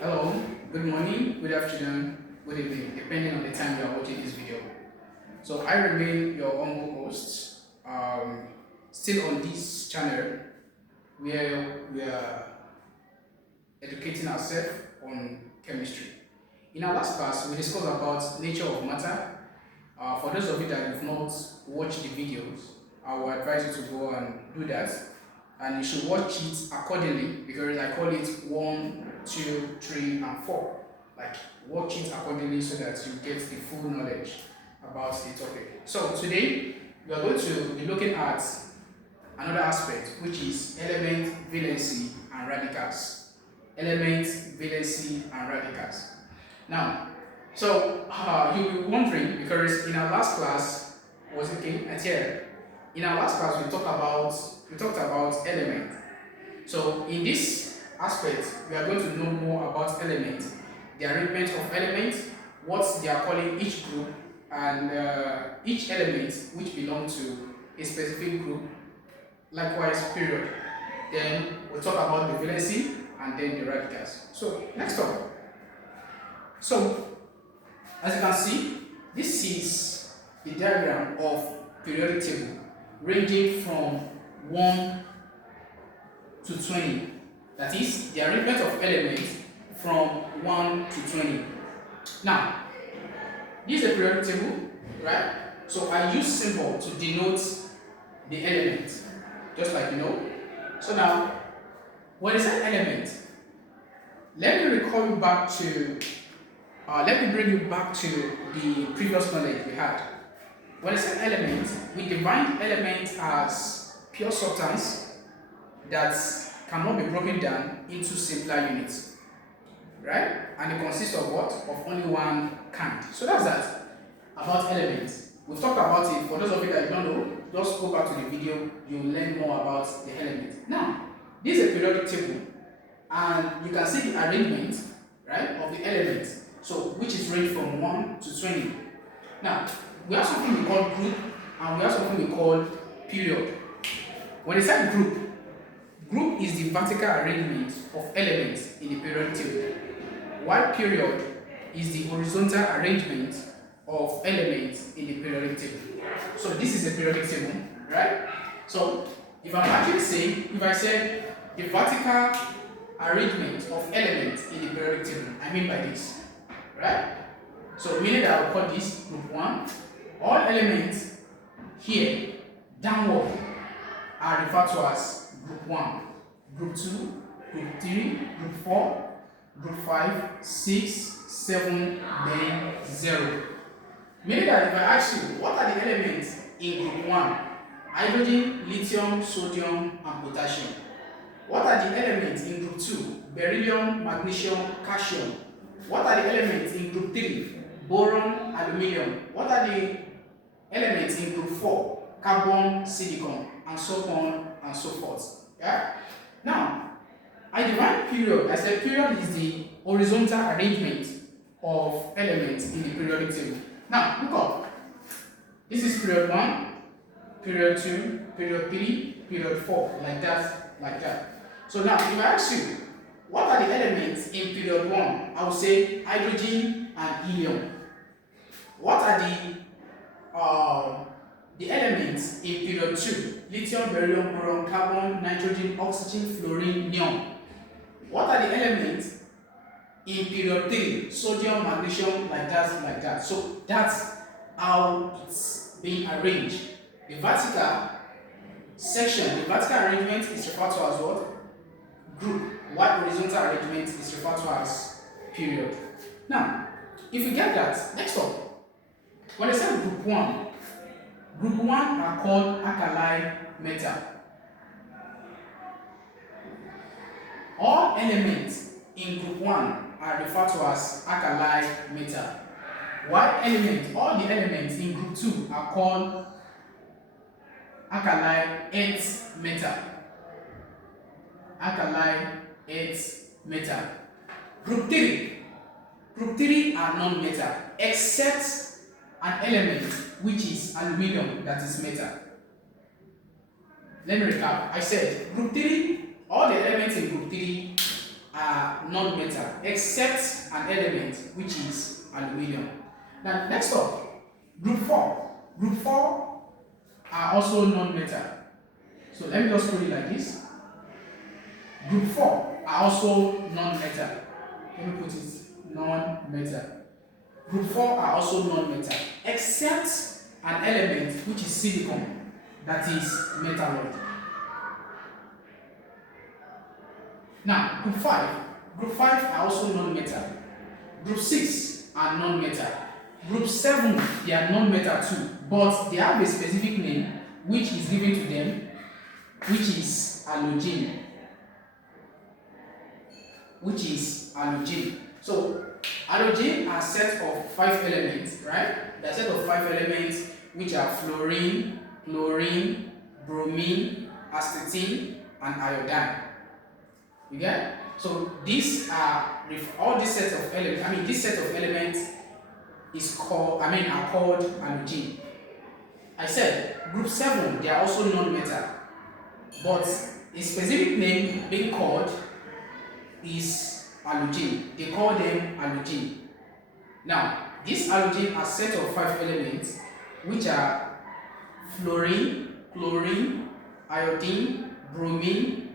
Hello, good morning, good afternoon, good evening, depending on the time you are watching this video. So I remain your humble host, still on this channel where we are educating ourselves on chemistry. In our last class, we discussed about nature of matter. For those of you that have not watched the videos, I will advise you to go and do that. And you should watch it accordingly because I call it 1, 2, 3, and 4. Like, watch it accordingly so that you get the full knowledge about the topic. So today we are going to be looking at another aspect, which is element valency and radicals. Element valency and radicals. Now, you'll be wondering because in our last class was it okay? And here, in our last class we talked about element. So in this aspect, we are going to know more about element, the arrangement of elements, what they are calling each group, and each element which belong to a specific group. Likewise, period. Then we'll talk about the valency and then the radicals. So next up. So as you can see, this is the diagram of periodic table ranging from 1 to 20. That is the arrangement of elements from 1 to 20. Now, this is a periodic table, right? So I use symbol to denote the element, just like you know. So now, when it's an element, let me recall you back to let me bring you back to the previous knowledge we had. When it's an element, we define element as pure substance that cannot be broken down into simpler units, right? And it consists of what? Of only one kind. So that's that about elements. We've talked about it. For those of you that don't know, just go back to the video. You'll learn more about the element. Now, this is a periodic table, and you can see the arrangement, right, of the elements. So, which is ranged from 1 to 20. Now, we have something we call group and we have something we call period. When I say group is the vertical arrangement of elements in the periodic table, while period is the horizontal arrangement of elements in the periodic table. So, this is a periodic table, right? So, if I said the vertical arrangement of elements in the periodic table, I mean by this. Right? So meaning that I will call this group 1. All elements here downward are referred to as group 1, group 2, group 3, group 4, group 5, 6, 7, then 0. Meaning that if I ask you what are the elements in group 1? Hydrogen, lithium, sodium, and potassium. What are the elements in group 2? Beryllium, magnesium, calcium. What are the elements in group 3? Boron, aluminium. What are the elements in group 4? Carbon, silicon, and so on and so forth. Yeah? Now, I define period. I said period is the horizontal arrangement of elements in the periodic table. Now, look up. This is period 1, period 2, period 3, period 4, like that, like that. So now, if I ask you, what are the elements in period 1? I will say hydrogen and helium. What are the elements in period 2? Lithium, beryllium, boron, carbon, nitrogen, oxygen, fluorine, neon. What are the elements in period 3? Sodium, magnesium, like that, like that. So that's how it's being arranged. The vertical section, the vertical arrangement is referred to as what? Group. While horizontal arrangement is referred to as period. Now, if you get that, next up, when I say group 1 are called alkali metal. All elements in group 1 are referred to as alkali metal. While all the elements in group 2 are called alkali earth metal. Alkali earth metal. Group 3 are non-metal except an element which is aluminium that is metal. Let me recap. I said group 3, all the elements in group 3 are non-metal except an element which is aluminium. Now next up, group 4. Group 4 are also non-metal. So let me just put it like this. Group 4 are also non-metal. Let me put it non-metal. Group 4 are also non-metal except an element which is silicon, that is metalloid. Now, group 5. Group 5 are also non-metal. Group 6 are non-metal. Group 7, they are non-metal too, but they have a specific name which is given to them, which is halogen. So, halogen are a set of 5 elements, right? They are a set of 5 elements which are fluorine, chlorine, bromine, astatine, and iodine. You get? So these are all these sets of elements. This set of elements are called halogen. I said group 7, they are also non-metal, but a specific name being called is halogen. They call them halogen. Now, these halogen are set of 5 elements which are fluorine, chlorine, iodine, bromine,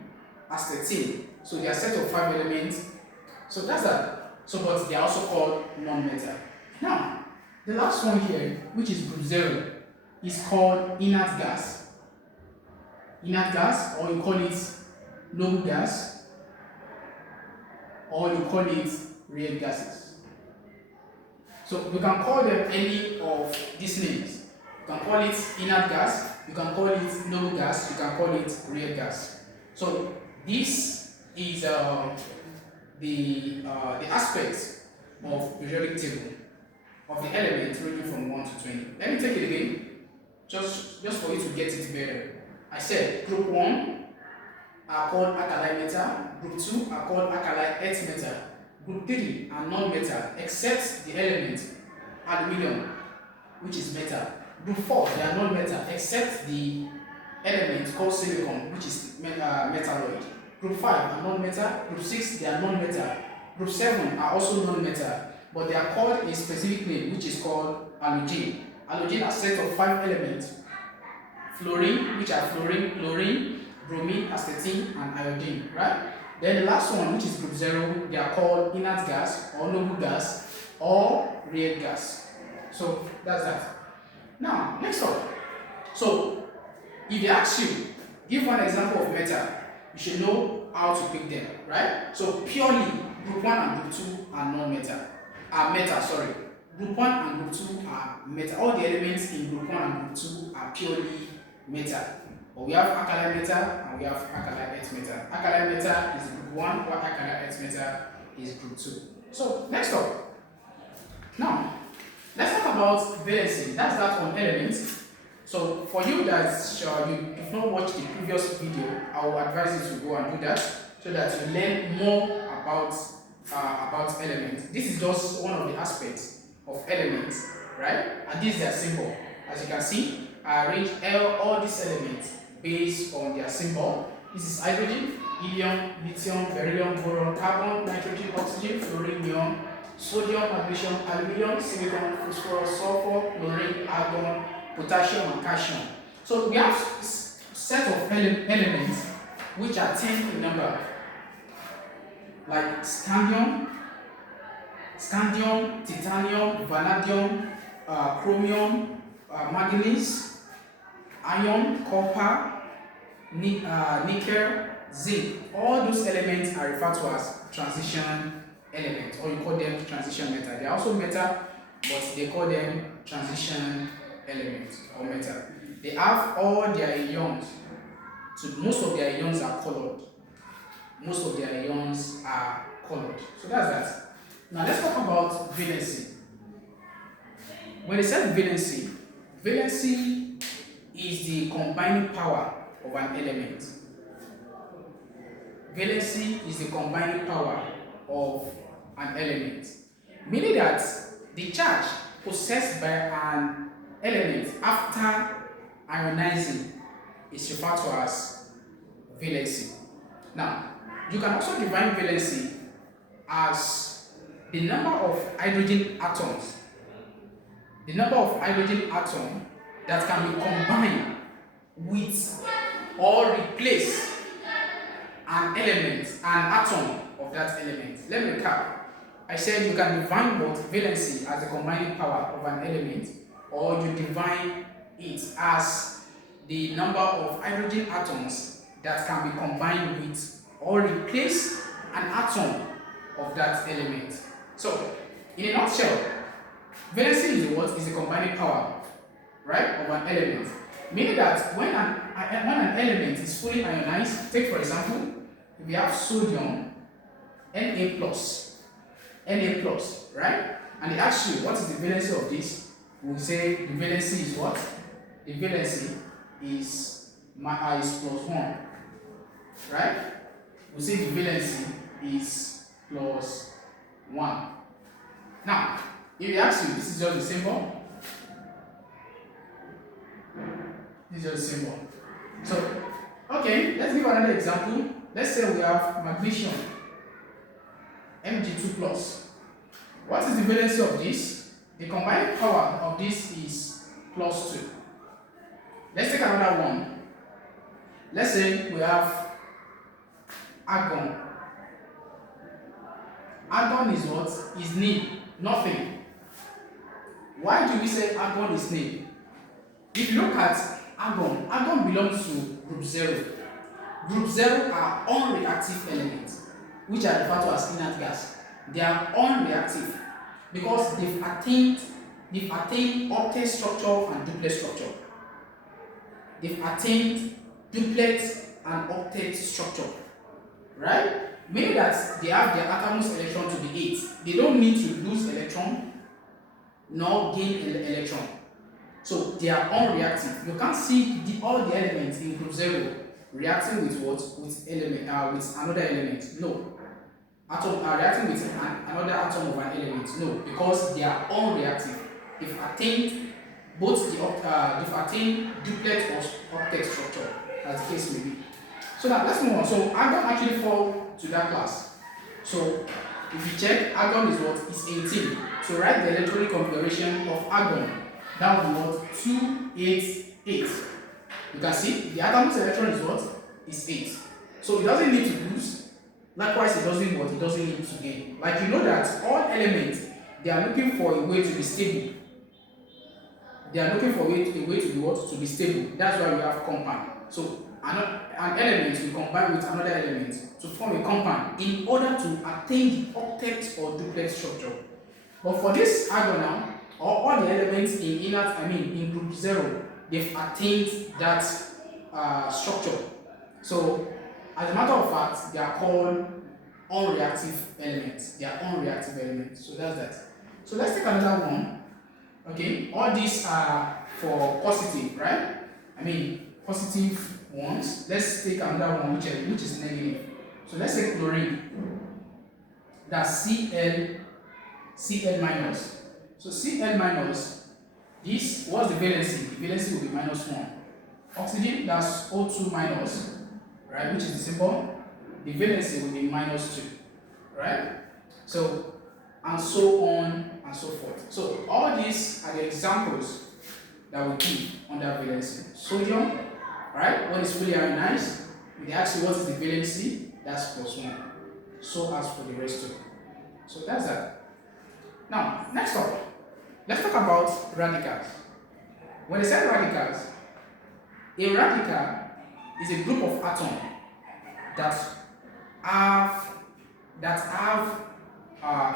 astatine. So they are set of 5 elements. So that's that. So but they are also called non-metal. Now, the last one here, which is group 0, is called inert gas. Inert gas, or you call it noble gas, or you call it real gases. So we can call them any of these names. You can call it inert gas, you can call it noble gas, you can call it real gas. So this is the aspects of periodic table of the elements ranging from 1 to 20. Let me take it again, just for you to get it better. I said group 1 are called alkali metal, group 2 are called alkali earth metal, group 3 are non-metal except the element aluminium, which is metal. Group 4, they are non-metal except the element called silicon, which is metalloid. Group 5 are non-metal, group 6 they are non-metal, group 7 are also non-metal, but they are called a specific name which is called halogen. Halogen are a set of 5 elements, fluorine, which are fluorine, chlorine, bromine, astatine, and iodine, right? Then the last one, which is group 0, they are called inert gas or noble gas or real gas. So that's that. Now, next up. So if they ask you, give one example of metal, you should know how to pick them, right? So purely group 1 and group 2 are non-metal. Group 1 and group 2 are metal. All the elements in group 1 and group 2 are purely metal. But we have alkali metal and we have alkali earth metal. Alkali metal is group 1, while alkali earth metal is group 2. So next up. Now, let's talk about valency. That's that on elements. So for you that you've not watched the previous video, I will advise you to go and do that so that you learn more about elements. This is just one of the aspects of elements, right? And this is their symbol. As you can see, I arranged all these elements based on their symbol. This is hydrogen, helium, lithium, beryllium, boron, carbon, nitrogen, oxygen, fluorine, neon, sodium, magnesium, aluminium, silicon, phosphorus, sulfur, chlorine, argon, potassium, and calcium. So we have a set of elements which are 10 in number, like scandium, titanium, vanadium, chromium, manganese, iron, copper, nickel, zinc. All those elements are referred to as transition elements, or you call them transition metal. They are also metal, but they call them transition elements or metal. They have all their ions. So most of their ions are colored. So that's that. Now let's talk about valency. When they say valency is the combining power of an element. Valency is the combining power of an element. Meaning that the charge possessed by an element after ionizing is referred to as valency. Now, you can also define valency as the number of hydrogen atoms, that can be combined with or replace an atom of that element. Let me recap. I said you can define what valency as the combining power of an element, or you define it as the number of hydrogen atoms that can be combined with or replace an atom of that element. So, in a nutshell, valency is what? Is the combining power, right, of an element. Meaning that when an element is fully ionized, take for example, if we have sodium, Na plus, right? And they ask you what is the valency of this, we'll say the valency is what? The valency is +1, right? We'll say the valency is +1. Now, if they ask you, this is just the symbol. This is just a symbol. So, okay, let's give another example. Let's say we have magnesium, Mg2 plus. What is the valency of this? The combined power of this is +2. Let's take another one. Let's say we have argon. Argon is what? Is nil, nothing. Why do we say argon is nil? If you look at argon belongs to group 0. Group 0 are unreactive elements, which are referred to as inert gas. They are unreactive because they've attained octet structure and duplet structure. They've attained duplet and octet structure, right? Meaning that they have their outermost electron to be 8. They don't need to lose electron nor gain electron. So they are unreactive. You can't see all the elements in group 0 reacting with what? With another element. No. Reacting with another atom of an element. No, because they are unreactive. They've attained they've attained duplet or octet structure, as the case may be. So now let's move on. So argon actually fall to that class. So if you check, argon is what? Is 18. So write the electronic configuration of argon. That would be what? 288. You can see the atom's electron is what? Is 8. So it doesn't need to lose. Likewise, it doesn't what? It doesn't need to gain. Like you know that all elements, they are looking for a way to be stable. They are looking for a way to be what? To be stable. That's why we have compound. So an element will combine with another element to form a compound in order to attain the octet or duplet structure. But for this argon now, all the elements in group 0, they've attained that structure. So, as a matter of fact, they are called unreactive elements. They are unreactive elements. So that's that. So let's take another one. Okay, all these are for positive, right? Positive ones. Let's take another one which is negative. So let's take chlorine. That's Cl minus. So Cl minus, this, what's the valency? The valency will be -1. Oxygen, that's O2 minus, right, which is the symbol. The valency will be -2, right? So, and so on and so forth. So, all these are the examples that we give under valency. Sodium, right, when it's fully ionized, they ask you what is the valency, that's +1. So as for the rest too. So that's that. Now, next up, let's talk about radicals. When they say radicals, a radical is a group of atoms that have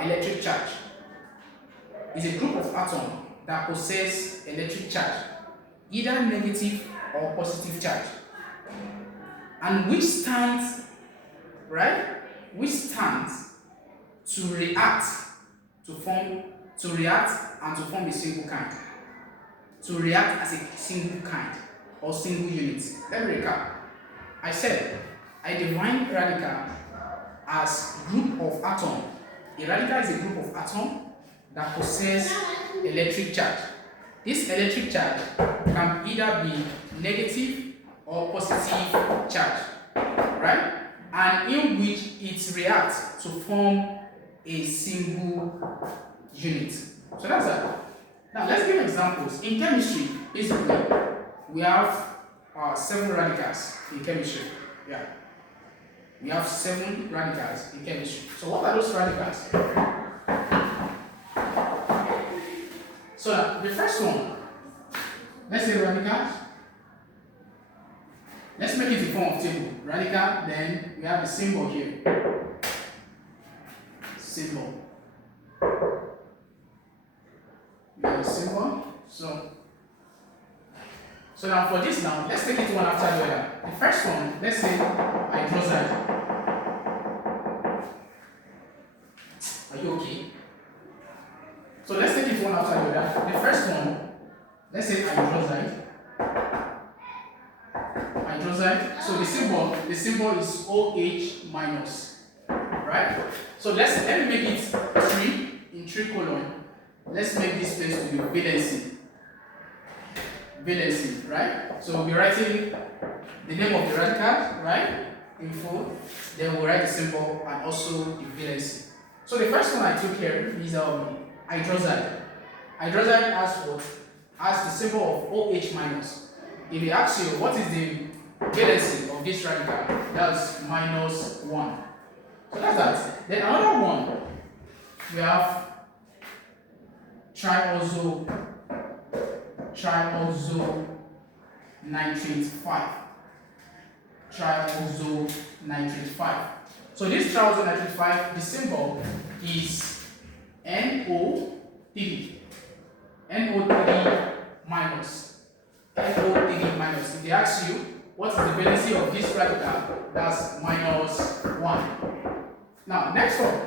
electric charge. It's a group of atoms that possess electric charge, either negative or positive charge, and which stands to react and to form a single kind. To react as a single kind or single unit. Let me recap. I said I define radical as group of atoms. A radical is a group of atoms that possess electric charge. This electric charge can either be negative or positive charge, right? And in which it reacts to form a single unit. So that's that. Now let's give examples. In chemistry, basically, we have 7 radicals in chemistry. Yeah. We have 7 radicals in chemistry. So what are those radicals? So the first one, let's say radicals. Let's make it in form of table. Radical, then we have a symbol here. Symbol. We have a symbol. So now for this now, let's take it one after the other. The first one, let's say hydroxide. Are you okay? So let's take it one after the other. The first one, let's say hydroxide. Hydroxide. So the symbol is OH minus. Right? So let me make it 3 in 3 colon. Let's make this place to be valency. Valency, right? So we'll be writing the name of the radical, right? In full. Then we'll write the symbol and also the valency. So the first one I took here is hydroxide. Hydroxide has what? Has the symbol of OH minus. If they ask you what is the valency of this radical, that's -1. So that's that. Then another one, we have triazo nitrate 5. Triazo nitrate 5. So this triazo nitrate 5, the symbol is NO3. NO3 minus. NO3 minus. If they ask you what is the valency of this radical, that's -1. Now next one.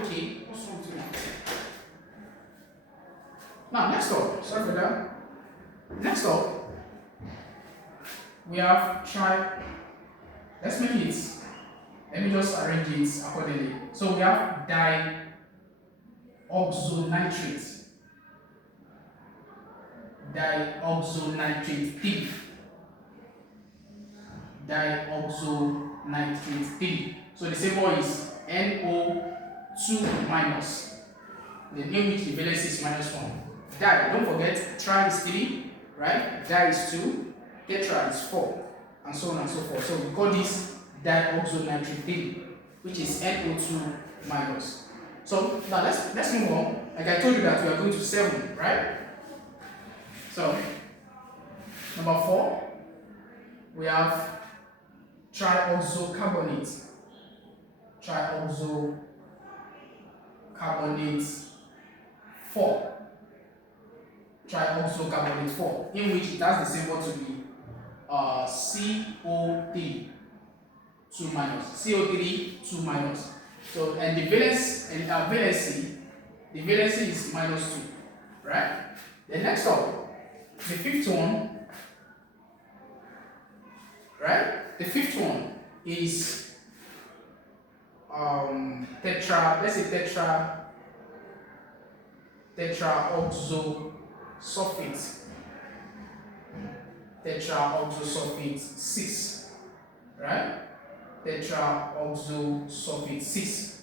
Okay, what's wrong with you? Now next up, sorry for that. Next up, we have let's make it. Let me just arrange it accordingly. So we have dioxonitrate. Dioxonitrate 3. Dioxonitrate 3. So the symbol is NO2 minus. The name which the valency is -1. Di, don't forget, tri is 3, right? Di is 2, tetra is 4, and so on and so forth. So we call this dioxonitrate 3, which is NO2 minus. So now let's move on. Like I told you that we are going to 7, right? So number 4, we have trioxocarbonate. Trioxocarbonate 4. Trioxocarbonate 4, in which it has the symbol to be CO3 2 minus. CO3 2 minus. So and the valency is -2, right? The next up, the fifth one, right? The fifth one is let's say tetraoxosulfate. Tetraoxosulfate 6, right? Tetraoxosulfate 6.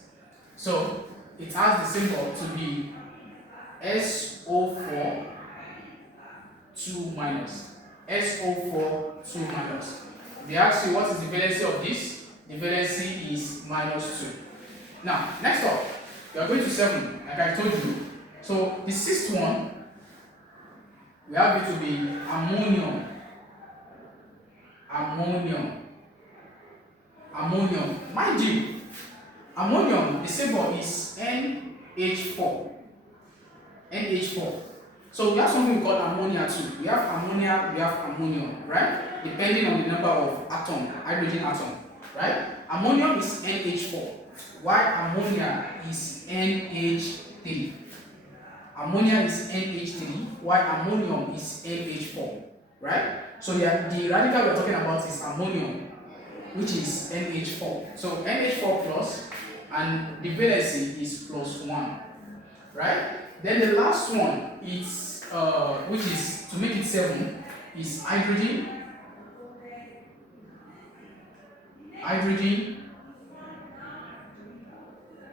So it has the symbol to be SO4 2 minus. SO4 2 minus. They ask you what is the valency of this? The valency is -2. Now, next up, we are going to 7, like I told you. So the sixth one, we have it to be ammonium. Mind you, ammonium, the symbol is NH4. So we have something we call ammonia too. We have ammonia, we have ammonium, right? Depending on the number of hydrogen atom, right? Ammonium is NH4, while ammonia is NH3. Ammonia is NH3, while ammonium is NH4, right? So the radical we're talking about is ammonium, which is NH4. So NH4 plus, and the valency is +1, right? Then the last one is, which is, to make it 7, is hydrogen.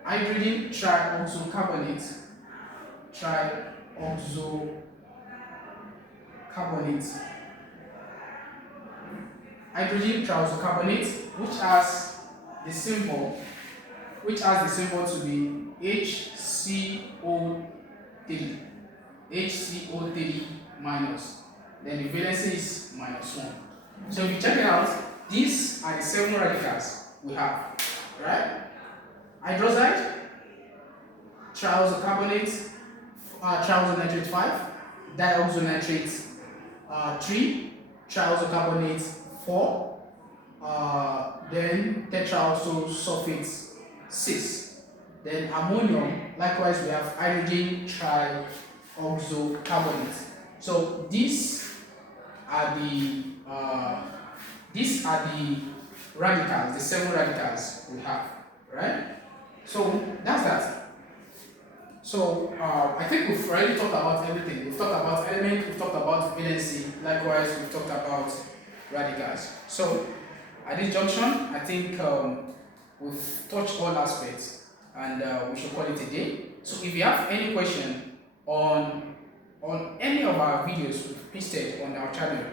hydrogen trioxocarbonate, trioxocarbonate, hydrogen trioxocarbonate, which has the symbol to be HCO3, HCO3 minus. Then the valency is -1. So if you check it out, these are the 7 radicals we have, right? Hydroxide, trioxocarbonate, trioxonitrate 5, dioxonitrate 3, trioxocarbonate 4, then tetraoxosulfate 6. Then ammonium, likewise we have hydrogen trioxocarbonate. So these are the radicals, the 7 radicals we have, right? So that's that. So I think we've already talked about everything. We've talked about element, we've talked about valency, likewise we've talked about radicals. So at this junction, I think we've touched all aspects, and we should call it a day. So if you have any question on any of our videos we've posted on our channel,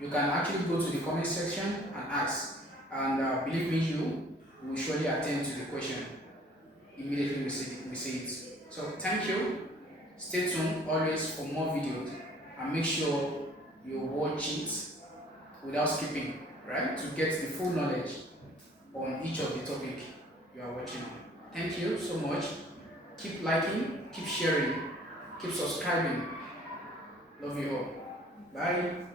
you can actually go to the comment section and ask, and believe me, we will surely attend to the question immediately we see it. So thank you, stay tuned always for more videos, and make sure you watch it without skipping, right, to get the full knowledge on each of the topic you are watching on. Thank you so much. Keep liking, keep sharing, keep subscribing. Love you all. Bye.